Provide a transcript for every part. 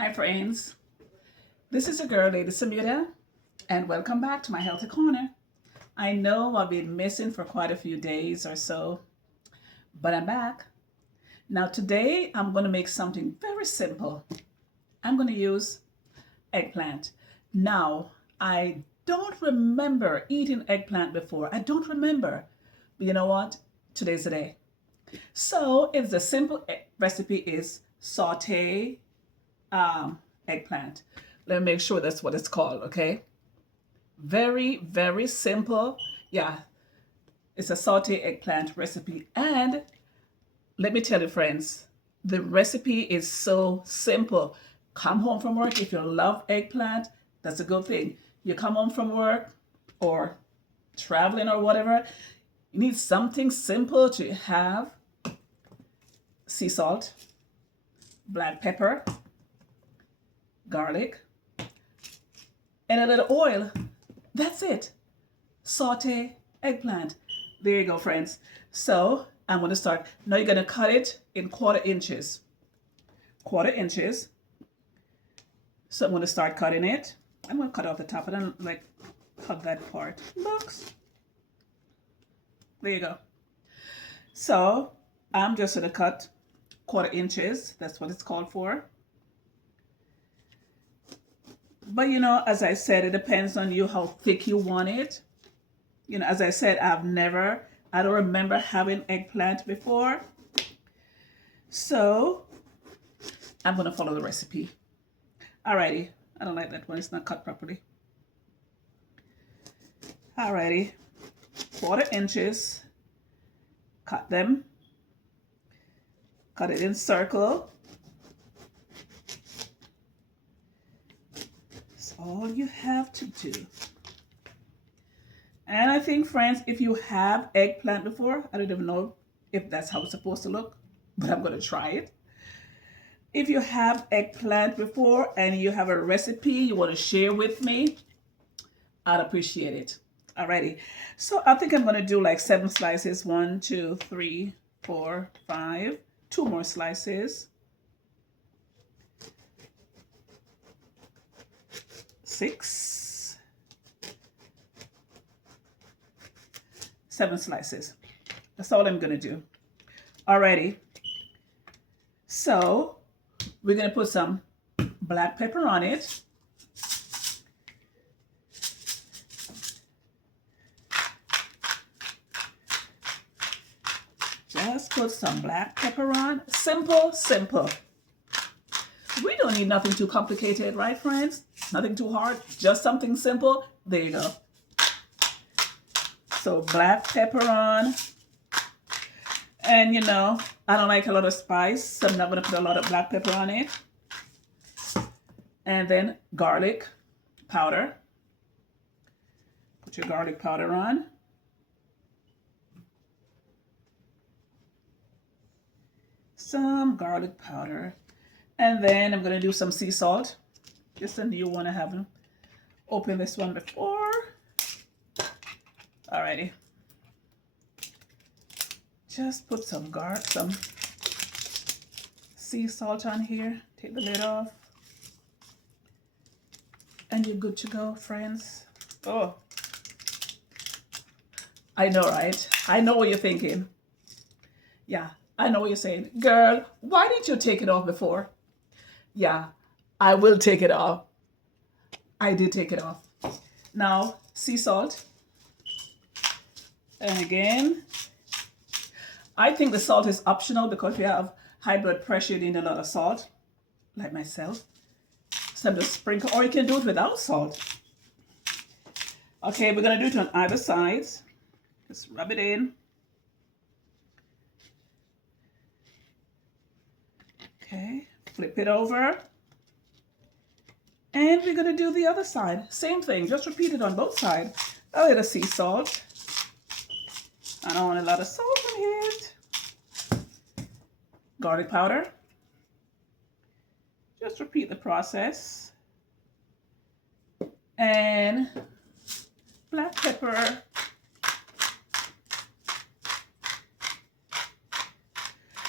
Hi friends, this is your girl Lady Samuda and welcome back to my Healthy Corner. I know I've been missing for quite a few days or so, but I'm back. Now today I'm going to make something very simple. I'm going to use eggplant. Now I don't remember eating eggplant before. I don't remember. But you know what? Today's the day. So it's the simple recipe is saute eggplant. Let me make sure that's what it's called, okay? Very, very simple. Yeah, it's a saute eggplant recipe. And let me tell you, friends, the recipe is so simple. Come home from work, if you love eggplant, that's a good thing. You come home from work or traveling or whatever, you need something simple to have. Sea salt, black pepper, garlic, and a little oil. That's it. Saute eggplant. There you go, friends. So I'm going to start. Now you're going to cut it in quarter inches. Quarter inches. So I'm going to start cutting it. I'm going to cut off the top and then like cut that part. Looks. There you go. So I'm just going to cut quarter inches. That's what it's called for. But you know, as I said, it depends on you how thick you want it. You know, as I said, I don't remember having eggplant before. So I'm going to follow the recipe. Alrighty. I don't like that one. It's not cut properly. Alrighty. Quarter inches. Cut them. Cut it in circle. That's all you have to do. And I think, friends, if you have eggplant before, I don't even know if that's how it's supposed to look, but I'm going to try it. If you have eggplant before and you have a recipe you want to share with me, I'd appreciate it. Alrighty. So I think I'm going to do like 7 slices. 1, 2, 3, 4, 5. 2 more slices. 6. 7 slices. That's all I'm going to do. Alrighty. So we're going to put some black pepper on it. Just put some black pepper on. Simple, simple. We don't need nothing too complicated, right, friends? Nothing too hard. Just something simple. There you go. So black pepper on. And you know, I don't like a lot of spice, so I'm not going to put a lot of black pepper on it. And then garlic powder. Put your garlic powder on. Some garlic powder. And then I'm going to do some sea salt. Just a new one. I haven't opened this one before. Alrighty. Just put some sea salt on here. Take the lid off. And you're good to go, friends. Oh. I know, right? I know what you're thinking. Yeah, I know what you're saying. Girl, why didn't you take it off before? Yeah, I will take it off. I did take it off. Now, sea salt. And again, I think the salt is optional because if you have high blood pressure, you need a lot of salt, like myself. So I'm just sprinkle, or you can do it without salt. Okay, we're going to do it on either side. Just rub it in. Okay, flip it over. And we're going to do the other side. Same thing, just repeat it on both sides. A little sea salt. I don't want a lot of salt in it. Garlic powder. Just repeat the process. And black pepper.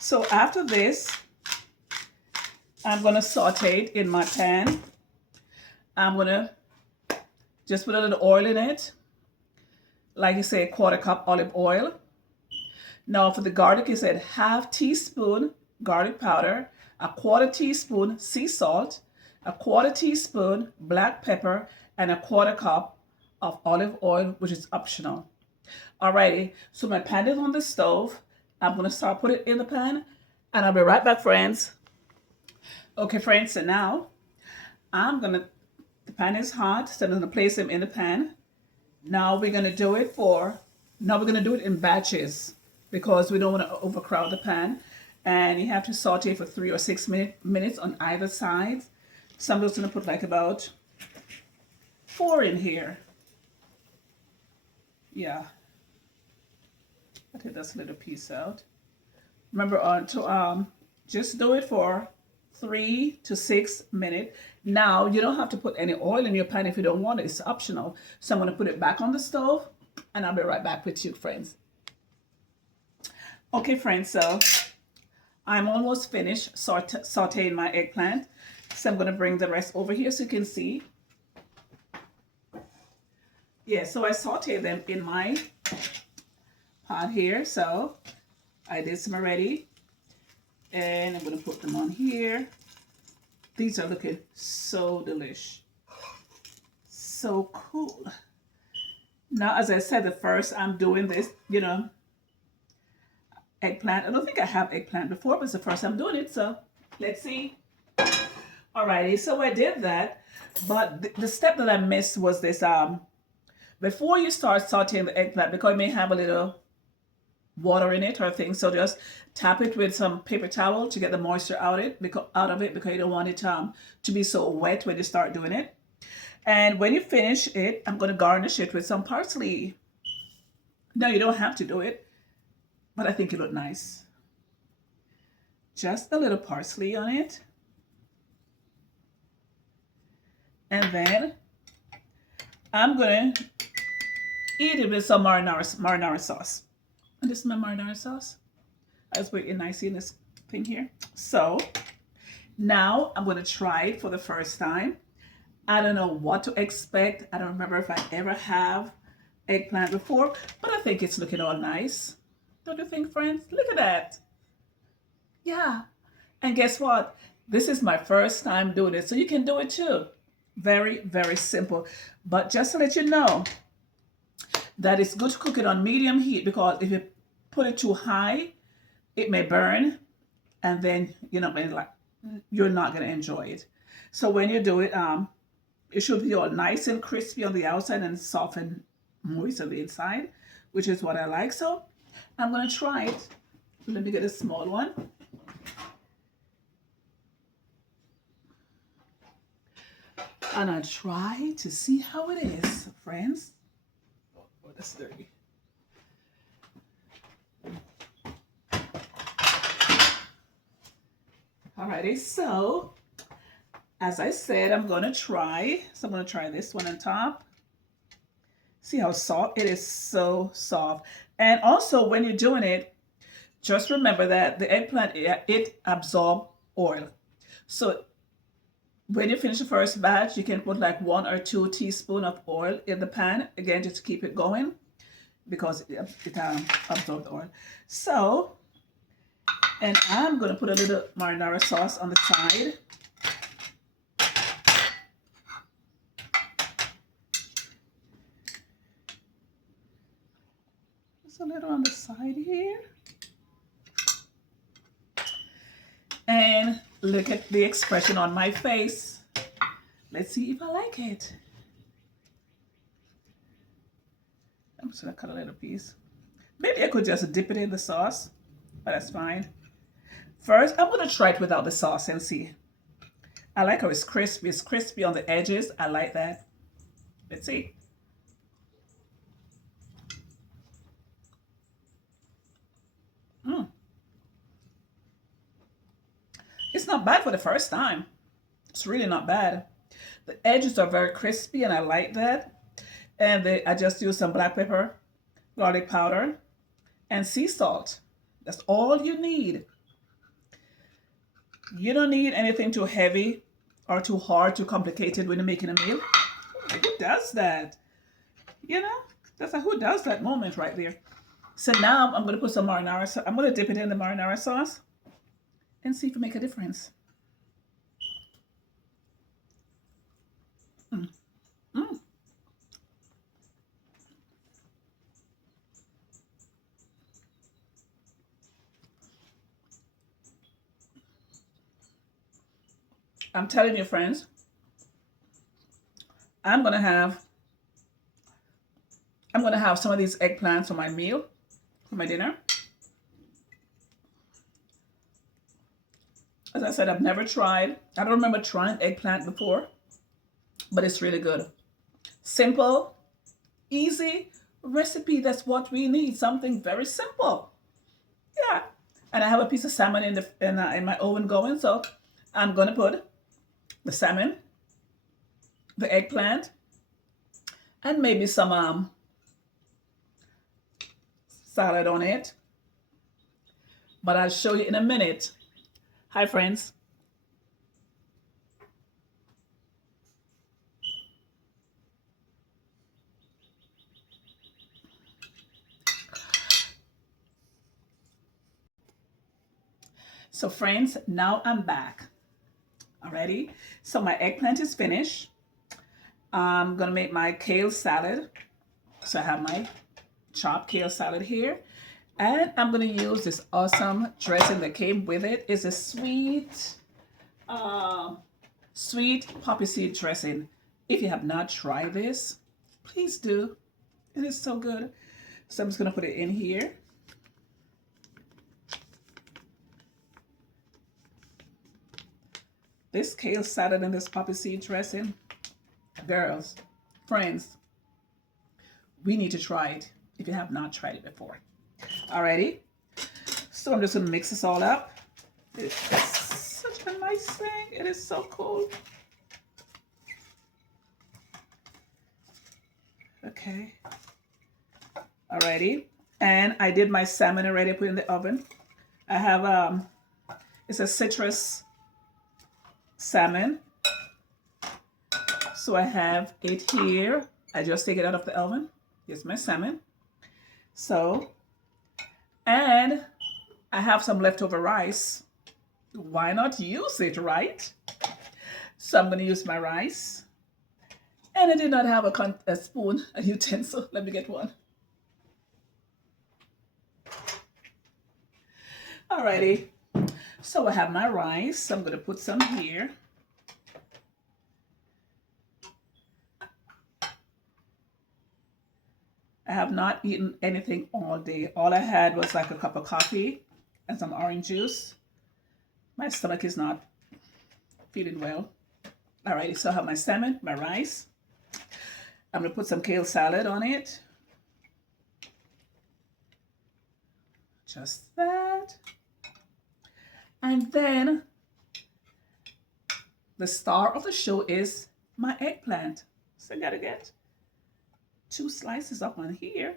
So after this, I'm going to saute it in my pan. I'm going to just put a little oil in it. Like you say, 1/4 cup olive oil. Now for the garlic, you said 1/2 teaspoon garlic powder, 1/4 teaspoon sea salt, 1/4 teaspoon black pepper, and 1/4 cup of olive oil, which is optional. Alrighty, so my pan is on the stove. I'm gonna start putting it in the pan, and I'll be right back, friends. Okay, friends, so now the pan is hot, so I'm gonna place them in the pan. Now we're gonna do it in batches because we don't want to overcrowd the pan, and you have to saute for 3 or 6 minutes on either side. So I'm just gonna put like about 4 in here. Yeah, I take this little piece out. Remember to just do it for 3 to 6 minutes. Now you don't have to put any oil in your pan if you don't want it. It's optional. So I'm going to put it back on the stove, and I'll be right back with you, friends. Okay, friends, so I'm almost finished sauteing my eggplant. So I'm going to bring the rest over here so you can see. Yeah, so I sauteed them in my pot here. So I did some already, and I'm going to put them on here. These are looking so delish. So cool. Now, as I said, the first I'm doing this, eggplant. I don't think I have eggplant before, but it's the first I'm doing it. So let's see. Alrighty, so I did that. But the step that I missed was this. Before you start sauteing the eggplant, because it may have a little water in it or things, so just tap it with some paper towel to get the moisture out of it because you don't want it to be so wet when you start doing it. And when you finish it, I'm going to garnish it with some parsley. No, you don't have to do it, but I think it look nice. Just a little parsley on it. And then I'm going to eat it with some marinara sauce. And this is my marinara sauce. I just put it nicely in this thing here. So now I'm going to try it for the first time. I don't know what to expect. I don't remember if I ever have eggplant before, but I think it's looking all nice. Don't you think, friends? Look at that. Yeah. And guess what? This is my first time doing it, so you can do it too. Very, very simple. But just to let you know that it's good to cook it on medium heat, because if you put it too high, it may burn, and then you're not going to enjoy it. So when you do it, it should be all nice and crispy on the outside and soft and moist on the inside, which is what I like. So I'm going to try it. Let me get a small one. And I'll try to see how it is, friends. Oh, that's dirty. Alrighty, so as I said, I'm going to try. So I'm going to try this one on top. See how soft? It is so soft. And also when you're doing it, just remember that the eggplant, it absorbs oil. So when you finish the first batch, you can put like 1 or 2 teaspoons of oil in the pan, again, just to keep it going, because it absorbs oil. So, and I'm going to put a little marinara sauce on the side. Just a little on the side here. And look at the expression on my face. Let's see if I like it. I'm just going to cut a little piece. Maybe I could just dip it in the sauce, but that's fine. First, I'm going to try it without the sauce and see. I like how it's crispy. It's crispy on the edges. I like that. Let's see. It's not bad for the first time. It's really not bad. The edges are very crispy, and I like that. And I just used some black pepper, garlic powder, and sea salt. That's all you need. You don't need anything too heavy or too hard, too complicated when you're making a meal. Who does that? You know, that's like, who does that moment right there? So now I'm going to put some marinara sauce. I'm going to dip it in the marinara sauce and see if it make a difference. Mm. Mm. I'm telling you, friends, I'm going to have I'm going to have some of these eggplants for my meal, for my dinner. As I said, I've never tried. I don't remember trying eggplant before, but it's really good. Simple, easy recipe. That's what we need. Something very simple. Yeah. And I have a piece of salmon in my oven going, so I'm gonna put the salmon, the eggplant, and maybe some salad on it. But I'll show you in a minute. Hi, friends. So, friends, now I'm back. Alrighty. So my eggplant is finished. I'm gonna make my kale salad. So I have my chopped kale salad here. And I'm gonna use this awesome dressing that came with it. It's a uh, sweet poppy seed dressing. If you have not tried this, please do. It is so good. So I'm just gonna put it in here. This kale salad and this poppy seed dressing, girls, friends, we need to try it if you have not tried it before. Alrighty, so I'm just gonna mix this all up. It's such a nice thing. It is so cool. Okay. Alrighty, and I did my salmon already. Put in the oven. I have it's a citrus salmon. So I have it here. I just take it out of the oven. Here's my salmon. So, and I have some leftover rice. Why not use it, right? So I'm going to use my rice. And I did not have a spoon, a utensil. Let me get one. Alrighty. So I have my rice. I'm going to put some here. I have not eaten anything all day. All I had was like a cup of coffee and some orange juice. My stomach is not feeling well. Alrighty, so I have my salmon, my rice. I'm gonna put some kale salad on it. Just that. And then the star of the show is my eggplant. So I gotta get 2 slices up on here.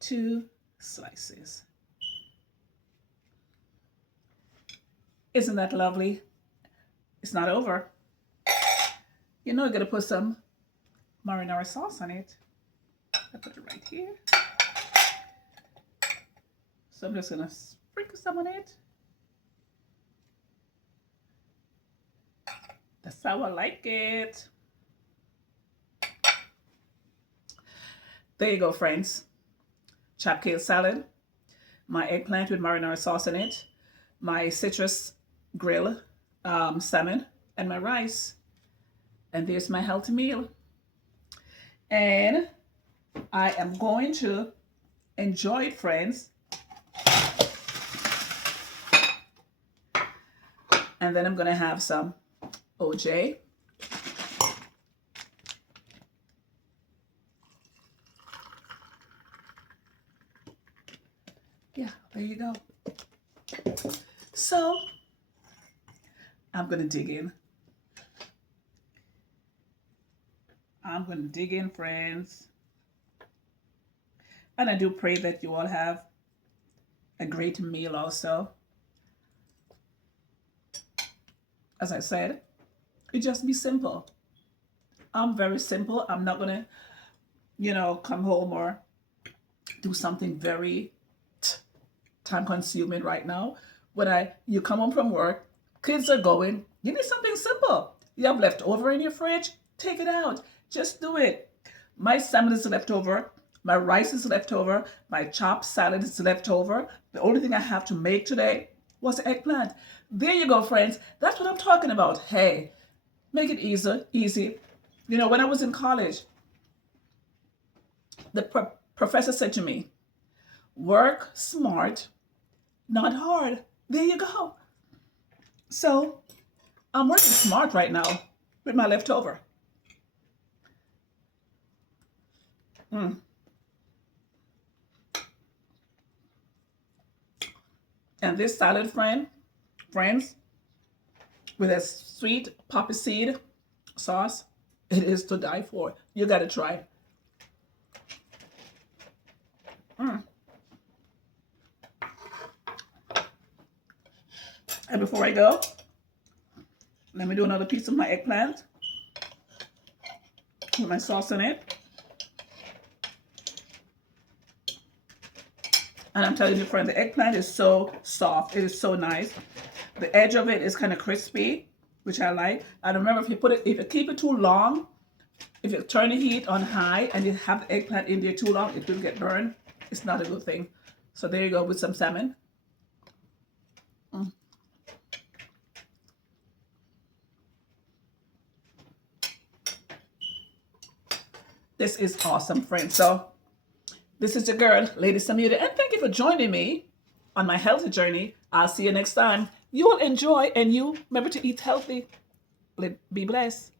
2 slices. Isn't that lovely? It's not over. You know, you're gonna put some marinara sauce on it. I put it right here. So I'm just gonna sprinkle some on it. That's how I like it. There you go, friends. Chopped kale salad, my eggplant with marinara sauce in it, my citrus grill salmon, and my rice. And there's my healthy meal. And I am going to enjoy it, friends. And then I'm going to have some OJ. Yeah, there you go. So I'm going to dig in. I'm going to dig in, friends. And I do pray that you all have a great meal also. As I said, it just be simple. I'm very simple. I'm not gonna, come home or do something very time consuming right now. When you come home from work, kids are going, you need something simple. You have leftover in your fridge, take it out. Just do it. My salmon is left over. My rice is left over. My chopped salad is left over. The only thing I have to make today was eggplant. There you go, friends. That's what I'm talking about. Hey, make it easy, easy. When I was in college, the professor said to me, work smart, not hard. There you go. So I'm working smart right now with my leftover. And this salad, friends, with a sweet poppy seed sauce, it is to die for. You got to try. And before I go, let me do another piece of my eggplant with my sauce in it. And I'm telling you, friend, the eggplant is so soft. It is so nice. The edge of it is kind of crispy, which I like. And remember, if you keep it too long, if you turn the heat on high and you have the eggplant in there too long, it will get burned. It's not a good thing. So there you go with some salmon. This is awesome, friends. So this is your girl, Lady Sauteed, and thank you for joining me on my healthy journey. I'll see you next time. You will enjoy, and you remember to eat healthy. Be blessed.